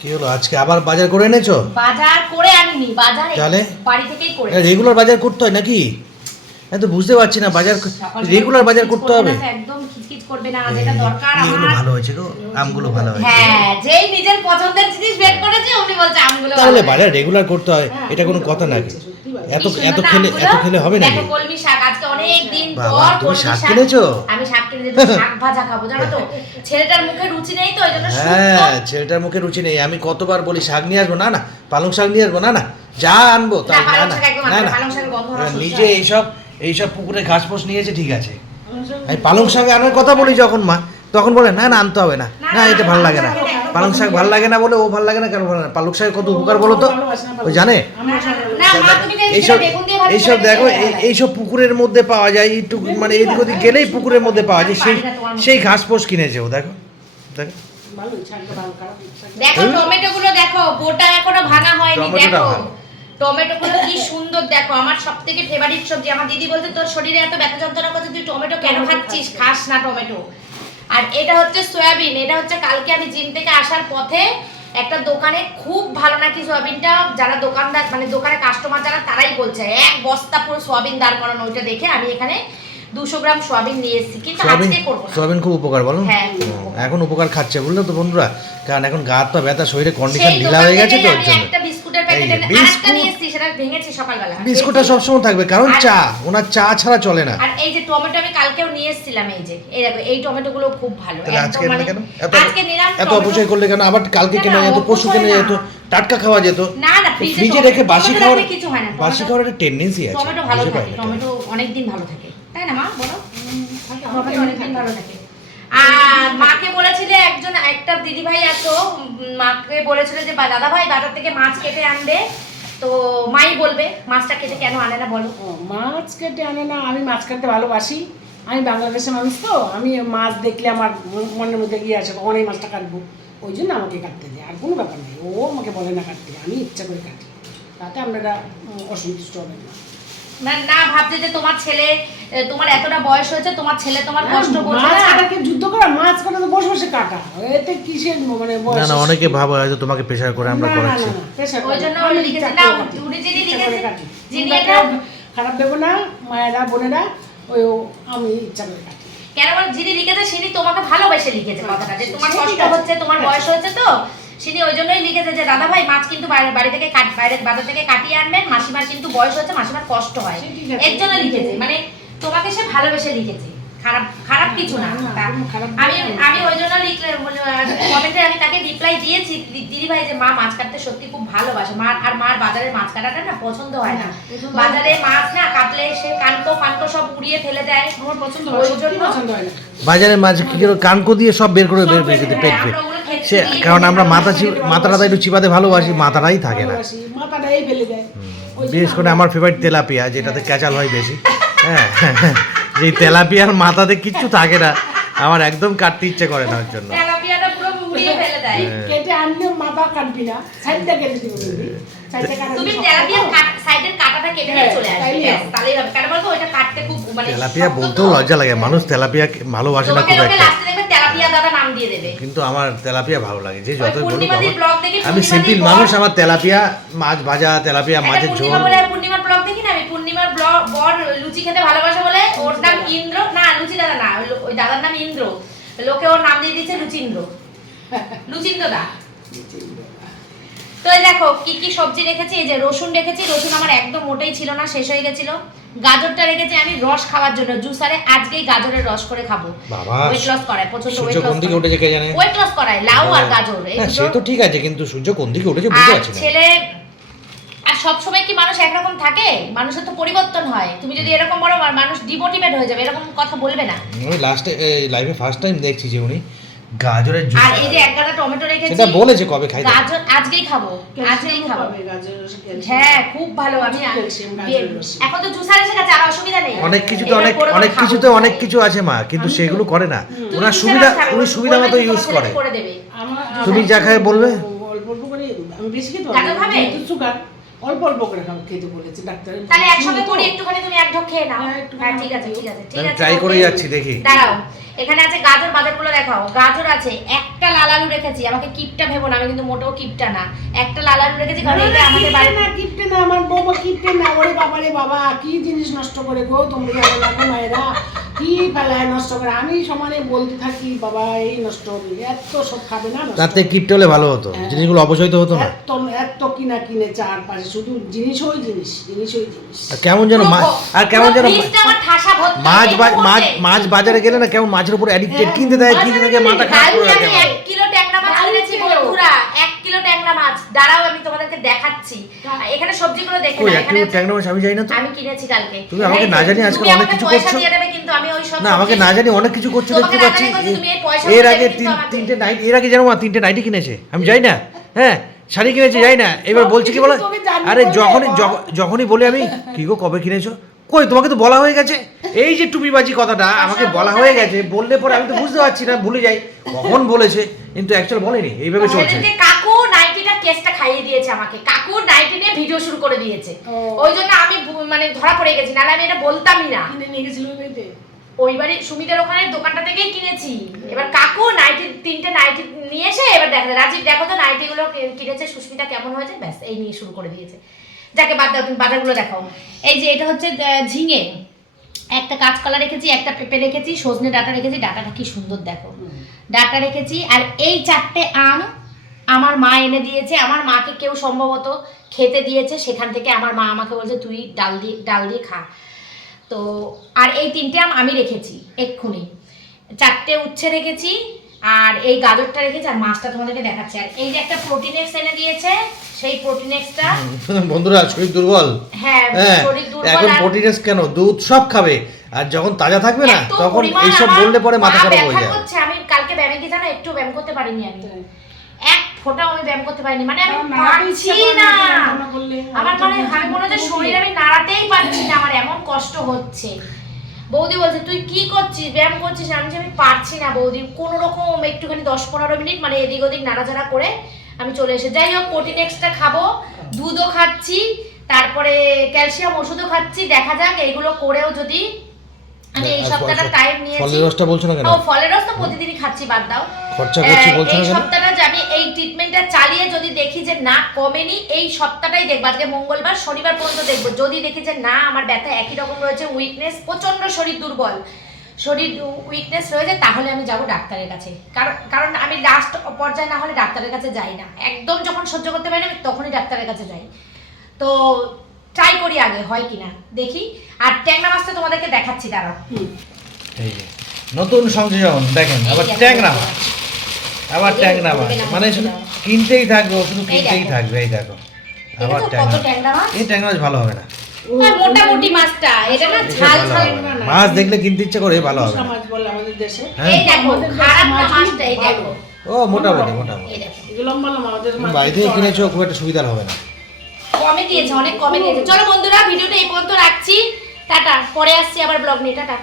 কি হলো? আজকে আবার বাজার করে এনেছো? বাজার করে আনিনি বাজার তাহলে? বাড়ি থেকেই করে রেগুলার বাজার করতে হয় নাকি? আমি তো বুঝতে পারছি না বাজার রেগুলার বাজার করতে হবে। একদম খিচখিচ করবে না যেটা দরকার আমার। ভালো হয়েছে গো? আমগুলো ভালো হয়েছে। হ্যাঁ যেই নিজের পছন্দের জিনিস বের করেছে উনি বলছে আমগুলো তাহলে বাজার রেগুলার করতে হয় এটা কোনো কথা নাকি এত এত খেলে এত খেলে হবে দেখো কলমি শাক আজকে অনেক দিন পর কলমি শাক কিনেছো? আমি শাক ভাজা খাব জানো তো? ছেলেটার মুখে রুচি নেই তো এইজন্য হ্যাঁ ছেলেটার মুখে রুচি নেই। আমি কতবার বলি শাক নিয়ে আসব? না না পালং শাক নিয়ে আসব? না না যা আনব তাই না, না না সহ্য নিজে এইসব এইসব পুকুরে ঘাস ফোস নিয়েছে ঠিক আছে। আমি পালং শাক আনার কথা বলি যখন মা। তখন বলে না না আনতে হবে না। না, এটা ভালো লাগে না। পালং শাক ভালো লাগে না বলে ও ভালো লাগে না কেন ভালো লাগে না? পালং শাকের কত উপকার বলো তো? ও জানে? না মা তুমি যে এইসব এইসব দেখো এইসব পুকুরের মধ্যে পাওয়া যায় একটু মানে এদিক ওদিক গেলেই পুকুরের মধ্যে পাওয়া যায়। সেই সেই ঘাস ফোস কিনেছে ও দেখো। দেখো। দেখো টমেটো গুলো দেখো বোটা এখনও ভাঙা হয়নি দেখো। টমেটো গুলো কি সুন্দর দেখো আমার সব থেকে ফেভারিট সবজি। আমার দিদি বলছে তোর শরীরে এত ব্যথা যন্ত্রণা করছে তুই টমেটো কেন খাচ্ছিস? খাস না টমেটো। আর এটা হচ্ছে সয়াবিন এটা হচ্ছে কালকে আমি জিম থেকে আসার পথে একটা দোকানে খুব ভালো নাকি সোয়াবিনটা? যারা দোকানদার মানে দোকানে কাস্টমার যারা তারাই বলছে এক বস্তা পুরো সোয়াবিন দাঁড় করানো ওইটা দেখে আমি এখানে দুশো গ্রাম সোয়াবিন নিয়ে এসেছি। কিন্তু সোয়াবিন আজকে করব সোয়াবিন খুব উপকার বলো? হ্যাঁ, উপকার। এখন উপকার খাচ্ছে বুঝলে তো বন্ধুরা? কারণ এখন গা হাত পা ব্যথা শরীরে কন্ডিশন ঢিলা হয়ে গেছে তো একটা বিস্কুটটা সবসময় থাকবে কারণ চা ওনার চা ছাড়া চলে না। আর এই যে টমেটো আমি কালকেও নিয়ে এসেছিলাম এই যে এই দেখো এই টমেটো গুলো খুব ভালো আজকে মানে কেন? এত আজকে নিলাম এত অপচয় করলে কেন? আবার কালকে কেনা যেত পরশু কেনা যেত টাটকা খাওয়া যেত। না না ফ্রিজে রেখে বাসি খাওয়ার কিছু হয় না বাসি খাওয়ার একটা টেন্ডেন্সি আছে টমেটো ভালো থাকে টমেটো অনেক দিন ভালো থাকে। তাই না মা বলো? টমেটো অনেক দিন ভালো থাকে। আর মাকে বলেছিলে একজন, একটা দিদি ভাই আছো মাকে বলেছিল যে দাদা ভাই বাজার থেকে মাছ কেটে আনবে। তো মাই বলবে, মাছটা কেটে কেন আনে না বলো? মাছ কেটে আনে না, আমি মাছ কাটতে ভালোবাসি। আমি বাংলাদেশের মানুষ তো, আমি মাছ দেখলে আমার মনের মধ্যে গিয়ে আছে কখন এই মাছটা কাটবো। ওই জন্য আমাকে কাটতে দেয়, আর কোনো ব্যাপার নেই। ও আমাকে বলে না কাটতে, আমি ইচ্ছা করে কাটি। তাতে আপনারা অসন্তুষ্ট হবেন না। না না ভাবছে যে তোমার ছেলে তোমার এতটা বয়স হয়েছে তোমার ছেলে তোমার কষ্ট না। কাটাকে যুদ্ধ করা মাছ কাটা তো বসে বসে কাটা। এতে কিসের মানে বয়স না অনেকে ভাবে হয়তো তোমাকে প্রেশার করে আমরা না, না, করাচ্ছি। না, না, ওই জন্য আমি লিখেছে না, উনি যিনি ইচ্ছা করে লিখেছে, কাটি। যিনি এটা- খারাপ না মায়েরা বোনেরা ওই আমি ইচ্ছা করে কাটি। কেন বল যিনি লিখেছে তিনি তোমাকে ভালোবেসে লিখেছে কথাটা যে তোমার কষ্ট হচ্ছে তোমার বয়স হয়েছে তো তিনি ওই জন্যই লিখেছে যে দাদা ভাই মাছ কিন্তু বাইরে বাড়ি থেকে কাট বাইরে বাজার থেকে কাটিয়ে আনবেন। মাসিমার কিন্তু বয়স হচ্ছে মাসিমার কষ্ট হয়। এর জন্য লিখেছে। মানে তোমাকে সে ভালোবেসে লিখেছে। খারাপ খারাপ কিছু না। আমি আমি ওই জন্য লিখলে কমেন্টে আমি তাকে রিপ্লাই দিয়েছি। দি- দিদি ভাই যে মা মাছ কাটতে সত্যি খুব ভালোবাসে। মা আর মার বাজারের মাছ কাটাটা না পছন্দ হয় না। বাজারে মাছ না কাটলে সে কানকো সব উড়িয়ে ফেলে দেয়। আমার পছন্দ ওই জন্য- বাজারে কি কানকো দিয়ে সব বের করে বের করে দিতে পেট সে কারণ আমরা মাথা মাথাটা একটু চিবাতে ভালোবাসি মাথাটাই থাকে না। ভালোবাসি, ফেলে দেয়। বিশেষ করে আমার ফেভারিট তেলাপিয়া যেটাতে ক্যাচাল হয় বেশি। হ্যাঁ এই তেলাপিয়ার মাথাতে কিচ্ছু থাকে না আমার একদম কাটতে ইচ্ছে করে না ওর জন্য। তেলাপিয়াটা পুরো উড়িয়ে ফেলে দেয়। হ্যাঁ। কেটে আনলেও মাথা কাটবি না সাইডটা কেটে দিব তুমি সাইডটা কাটা তুমি দিলে তেলাপিয়ার সব কাট সাইডের কাটাটা কেটে হ্যাঁ, চলে আসবে। কাটতে খুব মানে তেলাপিয়া বলতেও লজ্জা লাগে মানুষ তেলাপিয়া ভালোবাসে না খুব একটা লাস্টে দেখবে তেলাপিয়া দাদা নাম দিয়ে দেবে। কিন্তু আমার তেলাপিয়া ভালো লাগে। যে যতই বলুক আমি সিম্পল মানুষ আমার তেলাপিয়া মাছ ভাজা তেলাপিয়া মাছের ঝোল। পূর্ণিমার ব্লগ দেখি না আমি পূর্ণিমার ব্লগ বর লুচি খেতে ভালোবাসে বলে ওর নাম ইন্দ্র। না লুচি দাদা না ওই দাদার নাম ইন্দ্র। লোকে ওর নাম দিয়ে দিয়েছে লুচিন্দ্র। লুচিন্দ্র দা। তো এই দেখো কি কি সবজি রেখেছি? এই যে রসুন রেখেছি রসুন আমার একদম মোটেই ছিল না শেষ হয়ে গেছিল। গাজরটা রেখেছি আমি রস খাওয়ার জন্য। জুসারে আজকেই গাজরের রস করে খাব। ওয়েট লস করায় সূর্য ওয়েট কোন দিকে উঠেছে কে জানে? ওয়েট লস করায় লাউ আর গাজর সে তো ঠিক আছে কিন্তু সূর্য কোন দিকে উঠেছে বুঝতে পারছি না। ছেলে আর সব সময় কি মানুষ একরকম থাকে? মানুষের তো পরিবর্তন হয়। তুমি যদি এরকম বলো আর মানুষ ডিমোটিভেট হয়ে যাবে এরকম কথা বলবে না। লাস্টে লাইফে ফার্স্ট টাইম দেখছি যে উনি গাজরের জুস। আর এই যে এক গাদা টমেটো রেখেছি সেটা বলেছে কবে খাইতে? গাজর আজকেই খাব আজকেই খাব। হ্যাঁ খুব ভালো আমি। এখন তো জুসার এসে গেছে আর অসুবিধা নেই। অনেক কিছু তো এবার অনেক করে তো অনেক কিছুতে অনেক কিছু আছে মা কিন্তু সেগুলো করে না। তুমি ওনার সুবিধা উনি সুবিধা মতো ইউজ করে। তুমি যা খায় বলবে? অল্প অল্প করে আমি বেশি খেতে? সুগার অল্প অল্প করে খাও খেতে বলেছে ডাক্তার। তাহলে একসঙ্গে করি একটুখানি তুমি এক ঢোক খেয়ে নাও। হ্যাঁ, হ্যাঁ ঠিক আছে ঠিক আছে ঠিক আছে ট্রাই করে যাচ্ছি দেখি। দাঁড়াও এখানে আছে গাজর বাজারগুলো দেখাও। গাজর আছে একটা লাল আলু রেখেছি আমাকে কিপটা ভেবো না আমি কিন্তু মোটেও কিপটা না। একটা লাল আলু রেখেছি কারণ এটা আমাদের বাড়ি না কিপটে না আমার বৌমা কিপটে না ওরে বাবা রে বাবা কি জিনিস নষ্ট করে গো তোমরা জানো না গো মায়েরা কি ফেলায় নষ্ট করে। আমি সমানে বলতে থাকি বাবা এই নষ্ট হবে এত সব খাবে না তাতে কিপটে হলে ভালো হতো হ্যাঁ। জিনিসগুলো অপচয় তো হতো না। এত কিনা কিনে চারপাশে শুধু জিনিস ওই জিনিস জিনিস ওই জিনিস। আর কেমন যেন মা- পুরো- আর কেমন যেন মাছ মাছ মাছ বাজারে গেলে না কেমন মাছের উপর অ্যাডিক্টেড কিনতে দেয় কিনতে থাকে মাথা খারাপ করে রাখে এক কিলো ট্যাংরা মাছ কিনেছি বন্ধুরা এক কিলো ট্যাংরা মাছ। দাঁড়াও আমি তোমাদেরকে দেখাচ্ছি। এখানে সবজিগুলো দেখে না এক এখানে কিলো ট্যাংরা মাছ আমি যাই না তো। আমি কিনেছি কালকে। তুমি আমাকে না জানি আজকাল অনেক কিছু করছ। কিন্তু আমি ওই সব না আমাকে না জানি অনেক কিছু করছে দেখতে পাচ্ছি। জানি এর আগে তিন তিনটে নাইট এর আগে জানো তিনটে নাইটি কিনেছে আমি যাই না। হ্যাঁ শাড়ি কিনেছে যাই না। এবার বলছি কি বলে? আরে যখনই যখনই বলি আমি কি গো কবে কিনেছো? কই তোমাকে তো বলা হয়ে গেছে। এই যে টুপিবাজি কথাটা আমাকে বলা হয়ে গেছে বললে পরে আমি তো বুঝতে পারছি না ভুলে যাই। কখন বলেছে কিন্তু অ্যাকচুয়াল বলেনি এইভাবে চলছে। কাকু নাইটিটা কেসটা খাইয়ে দিয়েছে আমাকে। কাকু নাইটি নিয়ে ভিডিও শুরু করে দিয়েছে। ওই জন্য আমি মানে ধরা পড়ে গেছি নাহলে আমি এটা বলতামই না। কিনে নিয়ে গেছিল ওই বাড়ি সুমিদের ওখানে দোকানটা থেকেই কিনেছি। এবার কাকু নাইটি তিনটে নাইটি নিয়ে এসে এবার দেখা রাজীব, দেখো তো, নাইটি গুলো কিনেছে, সুস্মিতা কেমন হয়েছে? ব্যাস, এই নিয়ে শুরু করে দিয়েছে। যাকে বাদ দাও, তুমি বাজারগুলো দেখাও। এই যে, এটা হচ্ছে ঝিঙে। একটা কাঁচকলা রেখেছি, একটা পেঁপে রেখেছি, সজনে ডাটা রেখেছি। ডাটাটা কি সুন্দর, দেখো। ডাটা রেখেছি, আর এই চারটে আম আমার মা এনে দিয়েছে। আমার মাকে কেউ সম্ভবত খেতে দিয়েছে। সেখান থেকে আমার মা আমাকে বলছে, তুই ডাল দিয়ে ডাল দিয়ে খা। তো, আর এই তিনটে আম আমি রেখেছি, এক্ষুনি। চারটে উচ্ছে রেখেছি আর এই গাজরটা রেখেছি আর মাছটা তোমাদেরকে দেখাচ্ছি। আর এই যে একটা প্রোটিনেক্স এনে দিয়েছে সেই প্রোটিনেক্সটা বন্ধুরা শরীর দুর্বল। হ্যাঁ হ্যাঁ শরীর দুর্বল এখন আর- প্রোটিনেস কেন? দুধ সব খাবে। আর যখন তাজা থাকবে না তখন এইসব বললে পরে মাথা খারাপ হয়ে যায়। আমি কালকে ব্যায়ামে গিয়ে জানো একটু ব্যায়াম করতে পারিনি আমি। এক ফোঁটাও আমি ব্যায়াম করতে পারিনি। মানে আমি পারছি না। আমার মানে আমি মনে হচ্ছে শরীর আমি নাড়াতেই পারছি না। আমার এমন কষ্ট হচ্ছে। বৌদি বলছে, তুই কি করছিস? ব্যায়াম করছিস? আমি আমি পারছি না বৌদি। কোনো রকম একটুখানি দশ পনেরো মিনিট মানে এদিক ওদিক নাড়াচাড়া করে আমি চলে এসে যাই হোক প্রোটিন এক্সট্রা খাব, দুধও খাচ্ছি, তারপরে ক্যালসিয়াম ওষুধও খাচ্ছি, দেখা যাক এইগুলো করেও যদি আমি এই সপ্তাহটা টাইম নিয়েছি। ফলের রসটা বলছো না কেন? ও ফলের রস তো প্রতিদিনই খাচ্ছি বাদ দাও। খরচা করছি বলছো এই না কেন? সপ্তাহটা যে আমি এই ট্রিটমেন্টটা চালিয়ে যদি দেখি যে না কমেনি এই সপ্তাহটাই দেখব। আজকে মঙ্গলবার শনিবার পর্যন্ত দেখব। যদি দেখি যে না আমার ব্যথা একই রকম রয়েছে উইকনেস প্রচণ্ড শরীর দুর্বল। শরীর উইকনেস রয়েছে তাহলে আমি যাব ডাক্তারের কাছে। কারণ কারণ আমি লাস্ট পর্যায়ে না হলে ডাক্তারের কাছে যাই না। একদম যখন সহ্য করতে পারি না আমি তখনই ডাক্তারের কাছে যাই। তো ট্রাই করি আগে হয় কিনা? দেখি। আর ট্যাংরা মাছটা তোমাদেরকে দেখাচ্ছি দাঁড়াও। হুম। এই যে নতুন সংযোজন দেখেন আবার ট্যাংরা মাছ। আবার ট্যাংরা মাছ। মানে শুধু কিনতেই থাকবে ও শুধু কিনতেই। থাকবে এই দেখো। আবার কত ট্যাংরা মাছ? এই ট্যাংরা মাছ ভালো হবে না। হ্যাঁ, মোটামুটি মাছটা। এটা না ঝাল ঝাল মাছ। দেখলে কিনতে ইচ্ছে করে ভালো হবে মাছ বলে আমাদের দেশে। হ্যাঁ। এই দেখো খারাপ না মাছটা এই দেখো। ও মোটামুটি মোটামুটি। এই দেখো। এগুলো লম্বা লম্বা আমাদের বাড়ি কিনেছো খুব একটা সুবিধা হবে না। কমে দিয়েছে অনেক কমে দিয়েছে চলো বন্ধুরা, ভিডিওটা এই পর্যন্ত রাখছি। টাটা, পরে আসছি আবার ব্লগ নিয়ে, টাটা।